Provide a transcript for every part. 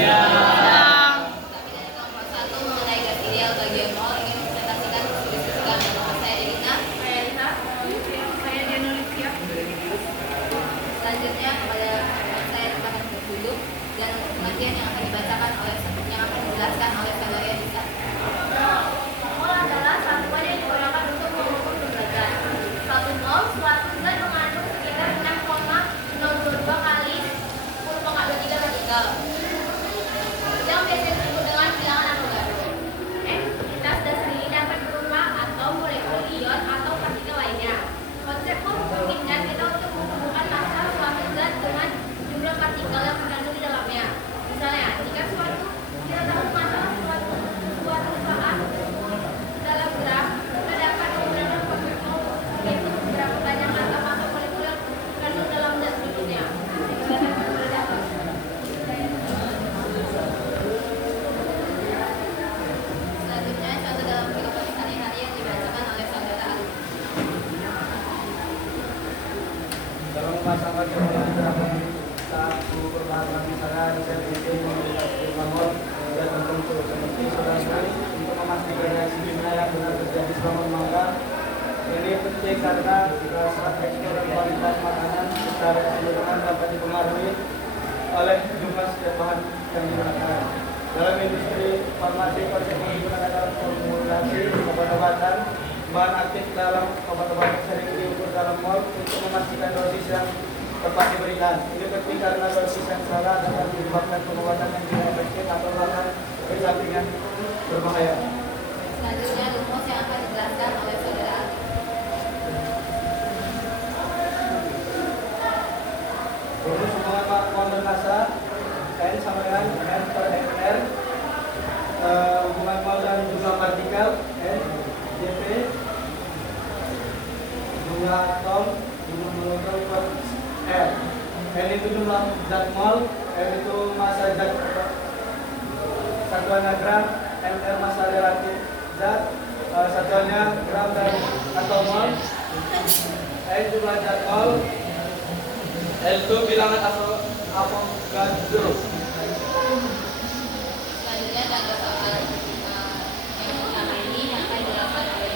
Tapi dari kelompok satu mengenai gas ideal bagi mol ingin mempresentasikan diskusikan nama saya Elina. Saya Elina. Saya Dianolivia. Selanjutnya kepada saya silakan duduk dan untuk pengajian yang akan dibacakan oleh yang akan dijelaskan oleh saudara Elisa. Mol adalah satuan yang digunakan untuk mengukur derajat. Satu mol suatu zat mengandung sekitar 6,022 kali 10,23 radikal. Yang biasa disebut dengan bilangan Avogadro. Entitas dasar ini dapat berupa atom, molekul, ion, atau partikel lainnya. Konsep mol memungkinkan kita untuk menghubungkan massa suatu zat dengan jumlah partikel yang terkandung di dalamnya. Misalnya, jika kita tahu massa suatu saat dalam gram, kita dapat menggunakan konsep mol yaitu berapa banyak atom atau molekul yang terkandung dalam zat berikutnya. Selanjutnya contoh dalam kehidupan sehari-hari yang dibacakan oleh saudara Ali. Dalam memasangkan kebenaran satu perbahasan misalnya saya bikin menggunakan dan tertentu seperti saudara untuk memastikan reaksi kimia yang benar terjadi selama memakan. Ini penting karena serat tekstur dan kualitas makanan secara keseluruhan dapat dipengaruhi oleh jumlah setiap bahan yang digunakan. Dalam industri farmasi konsep menggunakan dalam formulasi obat-obatan, bahan aktif dalam obat-obatan sering diukur dalam mol untuk memastikan dosis yang tepat diberikan. Ini penting karena dosis yang salah dapat menyebabkan pengobatan yang tidak efektif atau bahkan bersampingan berbahaya. Selanjutnya rumus yang akan dijelaskan oleh saudara Ali. Rumus hubungan mol dan massa N sama dengan N per MR. Hubungan mol dan jumlah partikel N Jp, jumlah atom, jumlah molekul per R. N itu jumlah zat mol, R itu massa zat satuannya gram, MR massa relatif zat, satuannya gram dan atau mol. N jumlah zat mol, L itu bilangan Avogadro. Selanjutnya contoh soal yang pertama ini yang akan dilakukan oleh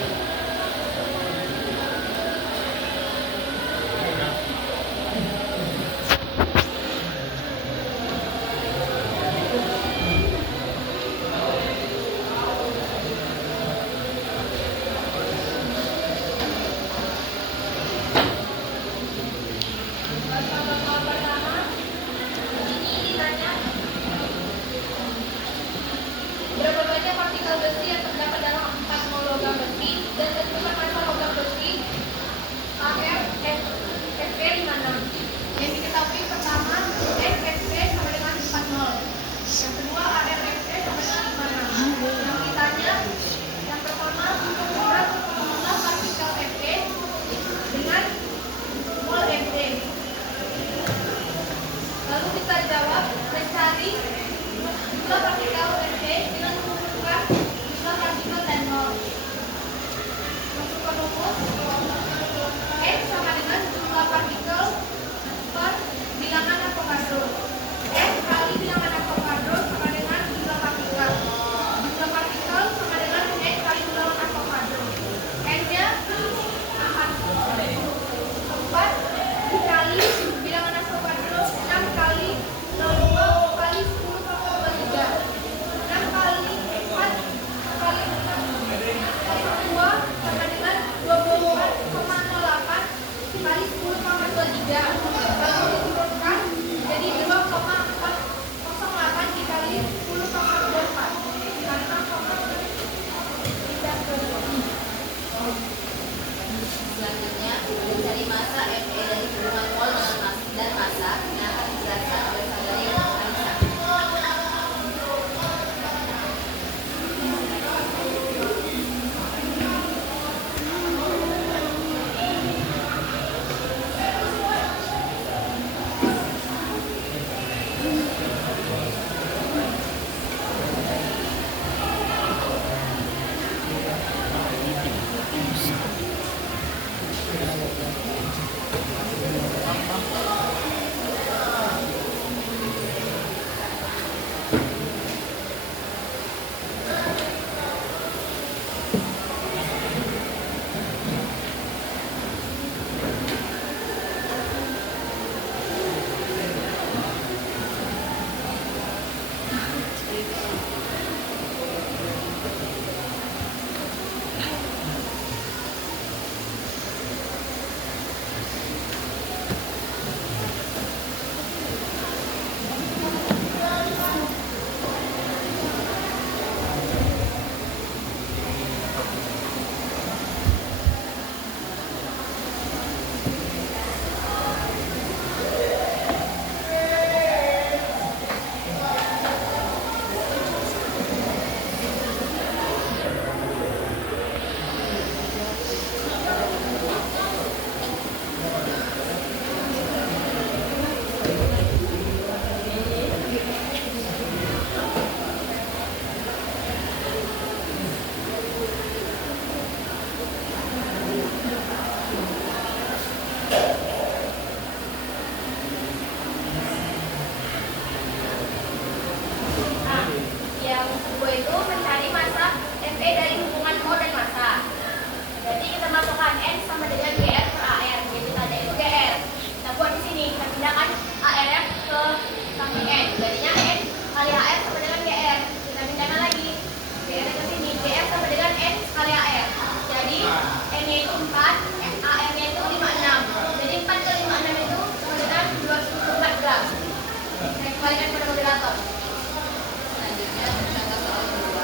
itu mencari massa FE dari hubungan O dan massa. Jadi kita masukkan N sama dengan GR per AR. Jadi tadi itu GR. Kita buat di sini, kita pindahkan ARF ke samping N. Jadinya N kali AR sama dengan GR. Kita pindahkan lagi. GR ke sini, GR sama dengan N kali AR. Jadi N-nya itu 4, AR-nya itu 56. Jadi 4 kali 56 itu sama dengan 204 gram. Saya kembalikan kepada moderator. Selanjutnya contoh soal kedua.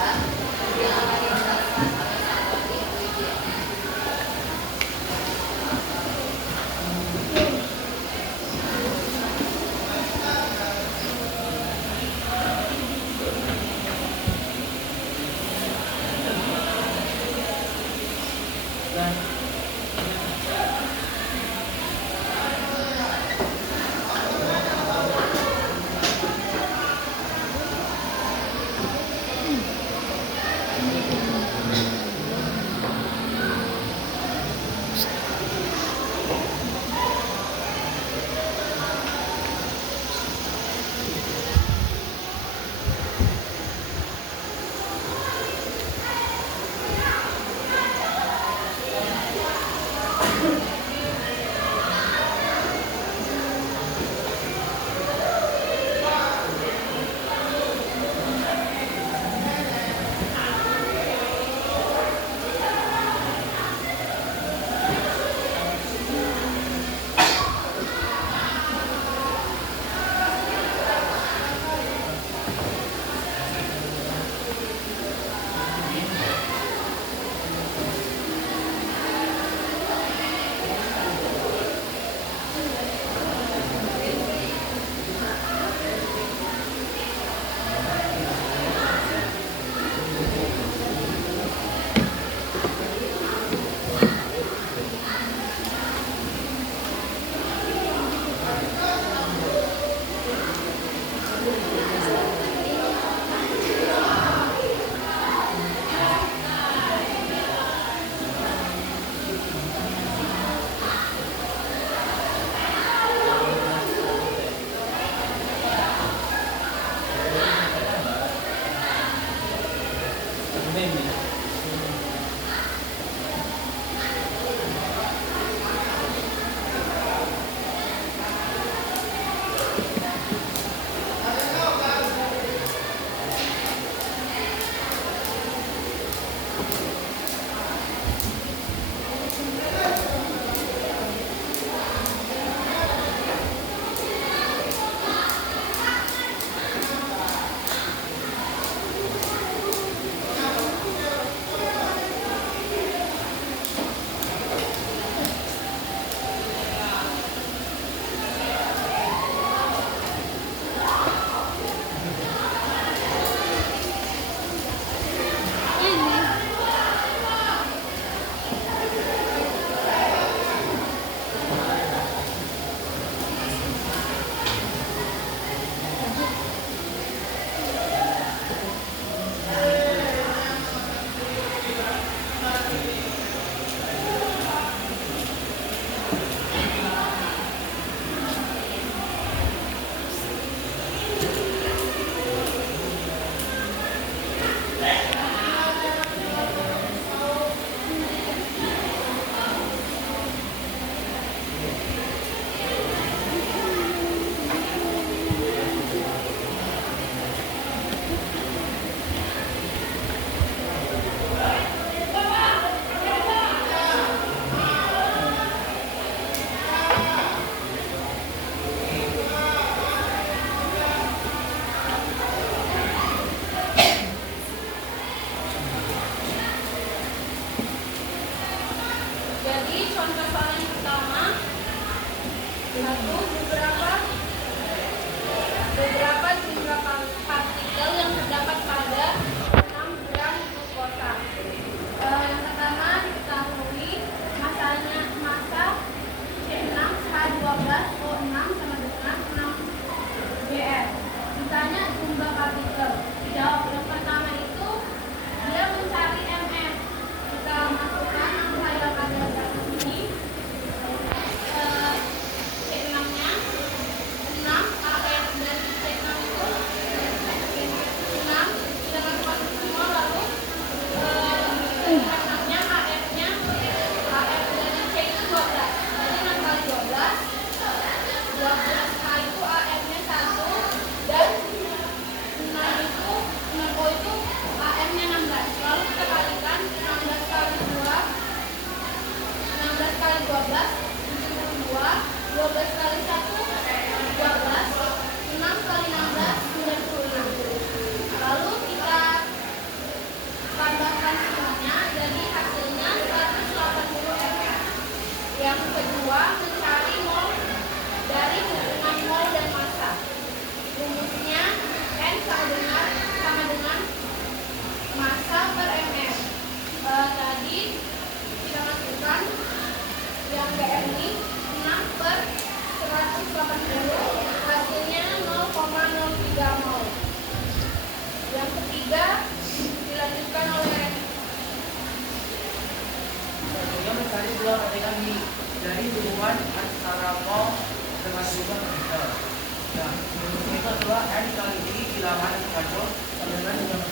bilangan kacau sama dengan bilangan.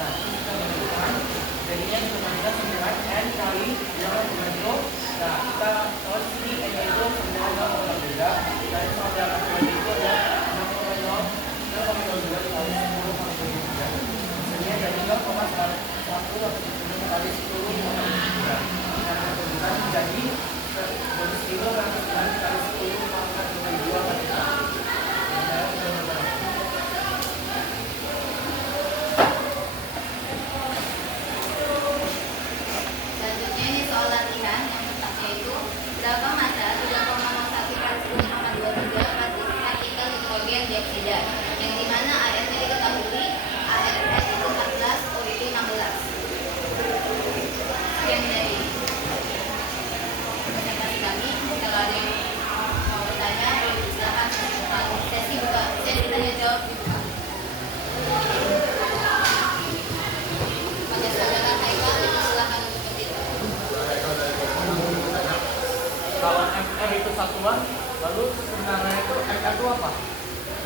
Nah, kita menentukan jadinya cuma kita 9 n kali bilangan kacau. Nah, kita tahu sini n itu sama dengan 0,3 dan sama bilangan kacau itu adalah 0,02 kali 10,3. Hasilnya jadi 0,1 kali 10,3. Nah, kemudian menjadi bonus kilo kali 9 kali 10 pangkat 2 kali 1. Selanjutnya ini soal latihan yang pertama yaitu berapa massa 3,01 kali 10,23 partikel nitrogen dioksida yang dimana AR-nya diketahui ARS itu 14, O itu 16. Sekian dari presentasi kami. Kalau ada yang mau bertanya, silakan. Sesi buka, sesi tanya jawab dibuka. Pada saudara Haikal, silakan untuk berdiri. Kalau MR itu satuan, lalu sebenarnya itu MR itu apa?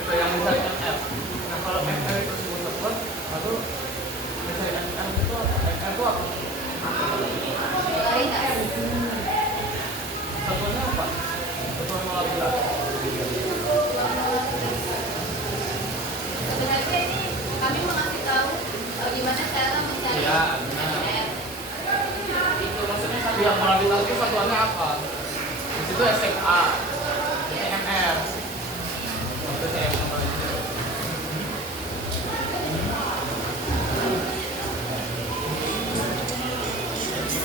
Itu yang mencari MR. Nah, kalau MR itu sebuah satuan, lalu mencari MR itu apa? MR itu apa? Kualitas. Satuannya apa? Satuan molekular. Sebenarnya ini kami mengasih tahu gimana cara mencari Iya, benar. MR. Itu maksudnya satuan molekular itu satuannya apa? Di situ SMA, ini MR. Itu saya yang kembali.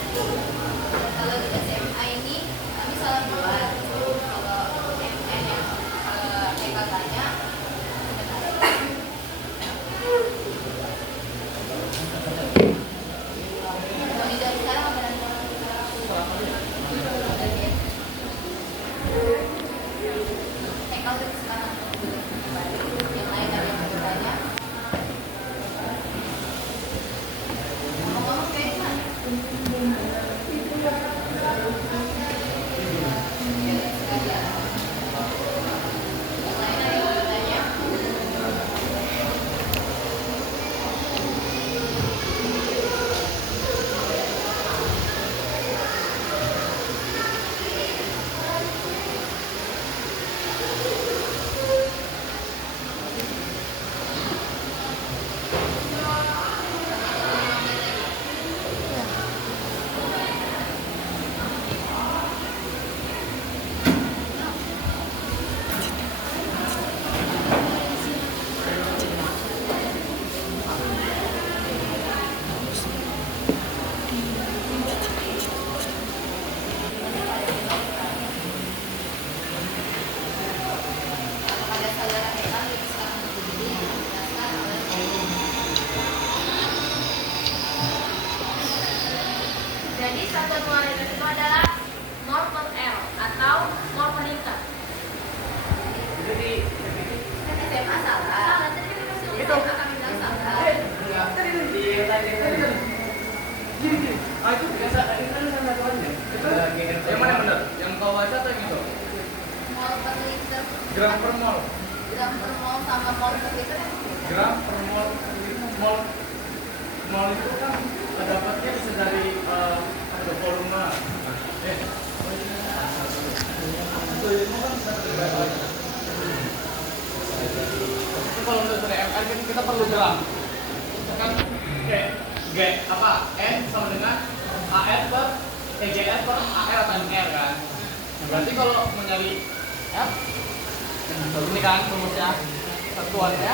Kalau di SMA ini kami salah buat. Kalau MN yang Haikal tanya, mau dijawab sekarang apa nanti? Haikal dari sekarang. Yang lain ada yang mau bertanya? Ngomong-ngomong kayak gimana? Yang lain ada yang mau bertanya? Pada saudara Haikal yang sekarang berdiri dijelaskan oleh Jadi satuan kualitas itu adalah mol per L atau mol per liter. Jadi kan SMA salah. Salah, tadi kita kasih Itu kami bilang salah. enggak. Iya, tadi kan. Gini. Ah, itu biasa. Ini kan sama satuannya. Itu yang mana benar? Yang kau baca atau yang itu? Mol per liter, Gram per mol. gram per mol sama mol per liter. Gram per mol. Mol itu kan dapatnya bisa dari ada volume. Itu kalau untuk dari MR kan kita perlu gram. Kan G apa? N sama dengan AR per TGR per AR atau MR kan. Nah, berarti kalau mencari F ini kan rumusnya satuannya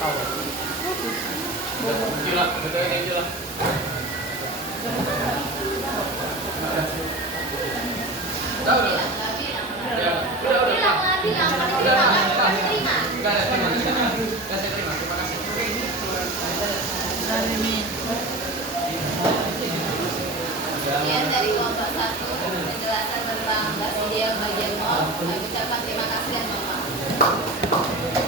tahu. Gila, betul ini gila. Tahu udah? Ya, udah. Bilang, pada Udah, terima. Enggak ada, terima. Enggak saya terima. Terima kasih. Kemudian dari kelompok 1 penjelasan tentang gas ideal bagian mol. Kami ucapkan terima kasih dan mohon maaf.